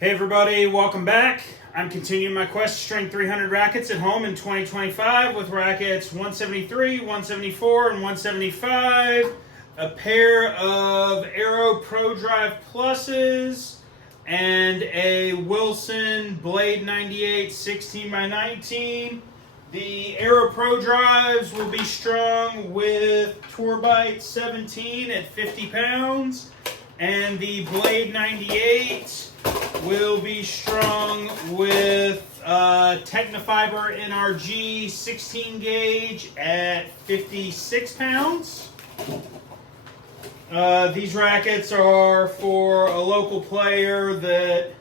Hey everybody, welcome back. I'm continuing my quest to string 300 rackets at home in 2025 with rackets 173, 174, and 175, a pair of Aero Pro Drive Pluses, and a Wilson Blade 98 16x19. The Aero Pro Drives will be strung with Tourbite 17 at 50 pounds, and the Blade 98 will be strung with Technofiber NRG 16 gauge at 56 pounds. These rackets are for a local player that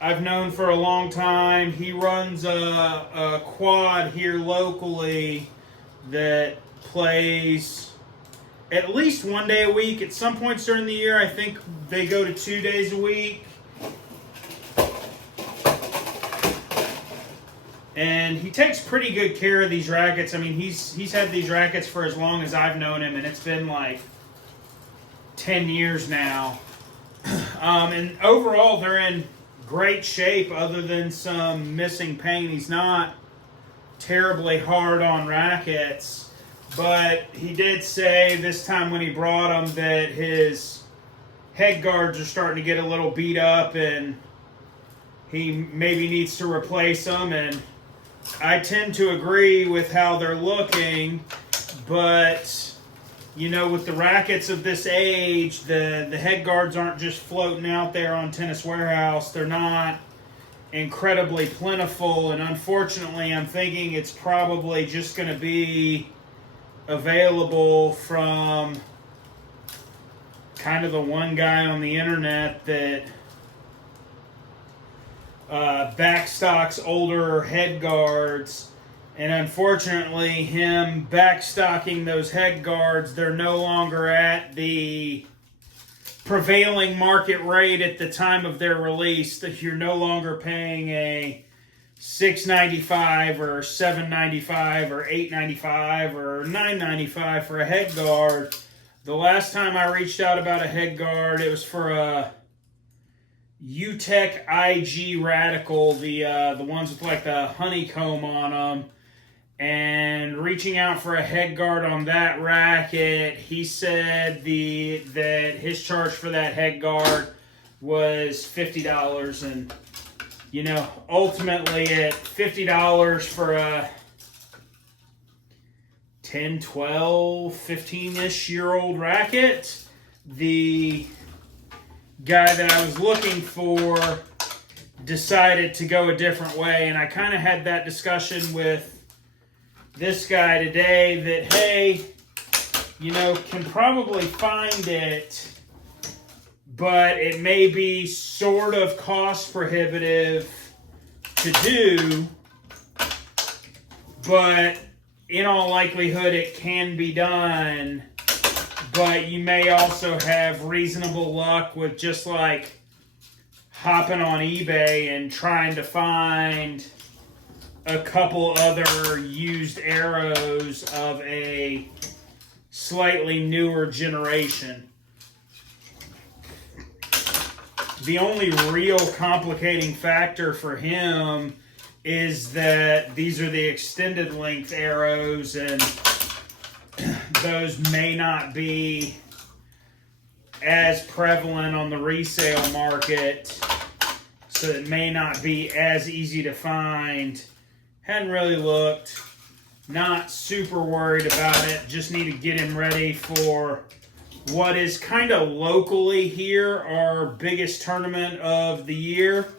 I've known for a long time. He runs a quad here locally that plays at least 1 day a week. At some points during the year, I think they go to 2 days a week. And he takes pretty good care of these rackets. I mean, he's had these rackets for as long as I've known him, and it's been like 10 years now. And overall, they're in great shape other than some missing paint. He's not terribly hard on rackets, but he did say this time when he brought them that his head guards are starting to get a little beat up and he maybe needs to replace them. And I tend to agree with how they're looking, but you know, with the rackets of this age, the head guards aren't just floating out there on Tennis Warehouse. They're not incredibly plentiful, and unfortunately, I'm thinking it's probably just going to be available from kind of the one guy on the internet that backstocks older head guards. And unfortunately, him backstocking those head guards, they're no longer at the prevailing market rate at the time of their release. That you're no longer paying a $6.95 or $7.95 or $8.95 or $9.95 for a head guard. The last time I reached out about a head guard, it was for a UTech IG Radical, the ones with like the honeycomb on them. And reaching out for a head guard on that racket, he said that his charge for that head guard was $50. And, you know, ultimately at $50 for a 10, 12, 15-ish year old racket, the guy that I was looking for decided to go a different way. And I kind of had that discussion with this guy today that, hey, you know, can probably find it, but it may be sort of cost prohibitive to do, but in all likelihood it can be done. But you may also have reasonable luck with just like hopping on eBay and trying to find a couple other used Aeros of a slightly newer generation. The only real complicating factor for him is that these are the extended length Aeros, and those may not be as prevalent on the resale market, so it may not be as easy to find. Hadn't really looked, not super worried about it, just need to get him ready for what is kind of locally here our biggest tournament of the year.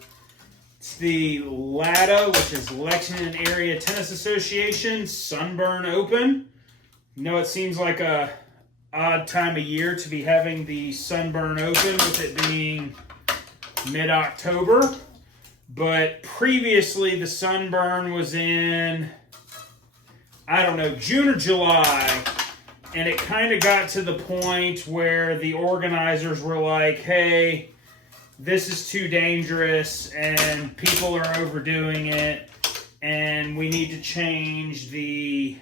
It's the LATA, which is Lexington Area Tennis Association Sunburn Open. You know, it seems like a odd time of year to be having the Sunburn Open with it being mid-October. But previously, the Sunburn was in, I don't know, June or July. And it kind of got to the point where the organizers were like, hey, this is too dangerous and people are overdoing it. And we need to change the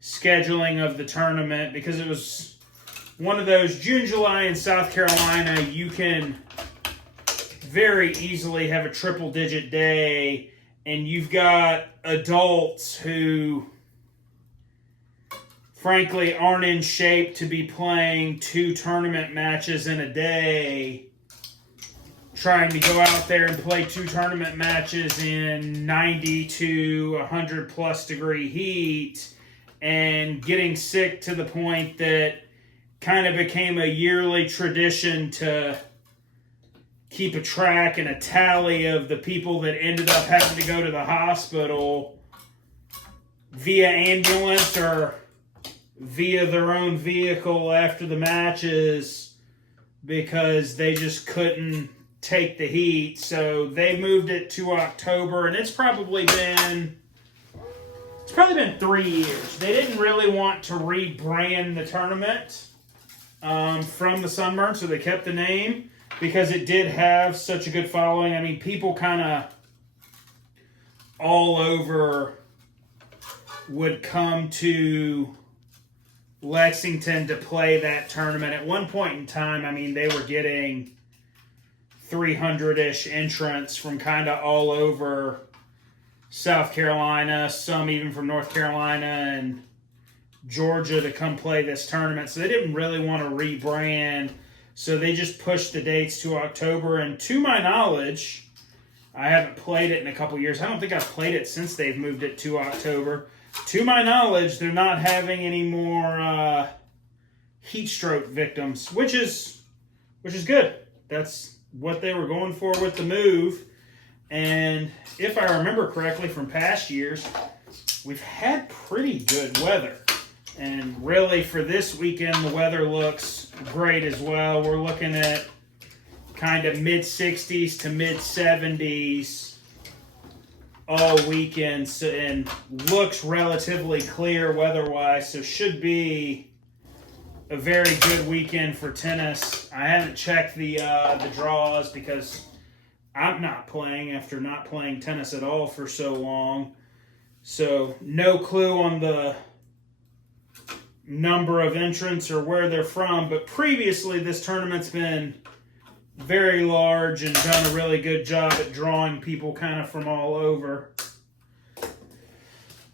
scheduling of the tournament, because it was one of those June, July in South Carolina, you can very easily have a triple-digit day, and you've got adults who, frankly, aren't in shape to be playing 2 tournament matches in a day, trying to go out there and play 2 tournament matches in 90 to 100 plus degree heat, and getting sick to the point that kind of became a yearly tradition to keep a track and a tally of the people that ended up having to go to the hospital via ambulance or via their own vehicle after the matches because they just couldn't take the heat. So they moved it to October, and it's probably been 3 years. They didn't really want to rebrand the tournament from the Sunburn, so they kept the name because it did have such a good following. I mean, people kind of all over would come to Lexington to play that tournament. At one point in time, I mean, they were getting 300-ish entrants from kind of all over South Carolina, some even from North Carolina and Georgia to come play this tournament. So they didn't really want to rebrand. So they just pushed the dates to October. And to my knowledge, I haven't played it in a couple years. I don't think I've played it since they've moved it to October. To my knowledge, they're not having any more heat stroke victims, which is good. That's what they were going for with the move. And if I remember correctly from past years, we've had pretty good weather. And really for this weekend, the weather looks great as well. We're looking at kind of mid-60s to mid-70s all weekend, and looks relatively clear weather-wise, so should be a very good weekend for tennis. I haven't checked the draws because I'm not playing after not playing tennis at all for so long. So no clue on the number of entrants or where they're from, but previously this tournament's been very large and done a really good job at drawing people kind of from all over.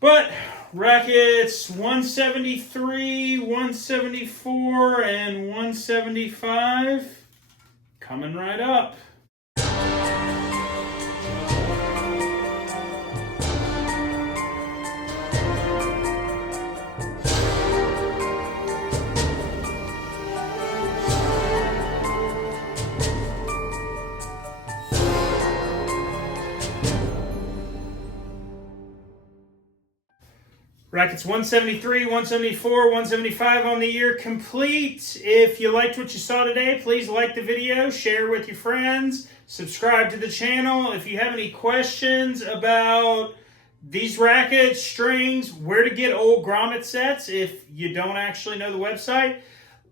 But Rackets 173, 174, and 175 coming right up. Rackets 173, 174, 175 on the year complete. If you liked what you saw today, please like the video, share with your friends, subscribe to the channel. If you have any questions about these rackets, strings, where to get old grommet sets, if you don't actually know the website,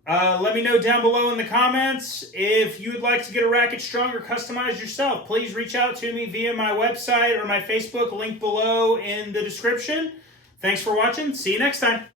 let me know down below in the comments. If you would like to get a racket strung or customized yourself, please reach out to me via my website or my Facebook, link below in the description. Thanks for watching. See you next time.